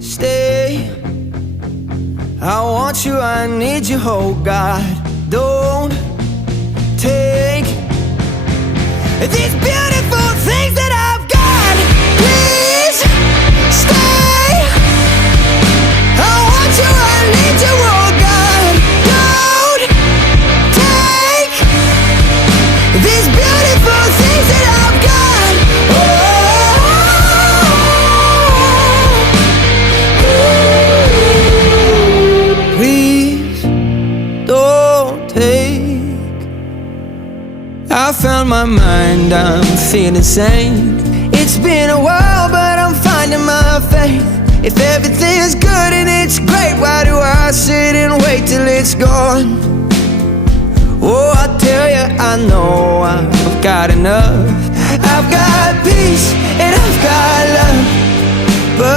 stay. I want you, I need you, oh God. Don't take these beautiful things that I've got. Please stay. I want you, I need you, oh God. Don't take these beautiful things that I've got. Please don't take. I found my mind, I'm feeling sane. It's been a while, but I'm finding my faith. If everything's good and it's great, why do I sit and wait till it's gone? Oh, I tell you, I know I've got enough. I've got peace and I've got love, but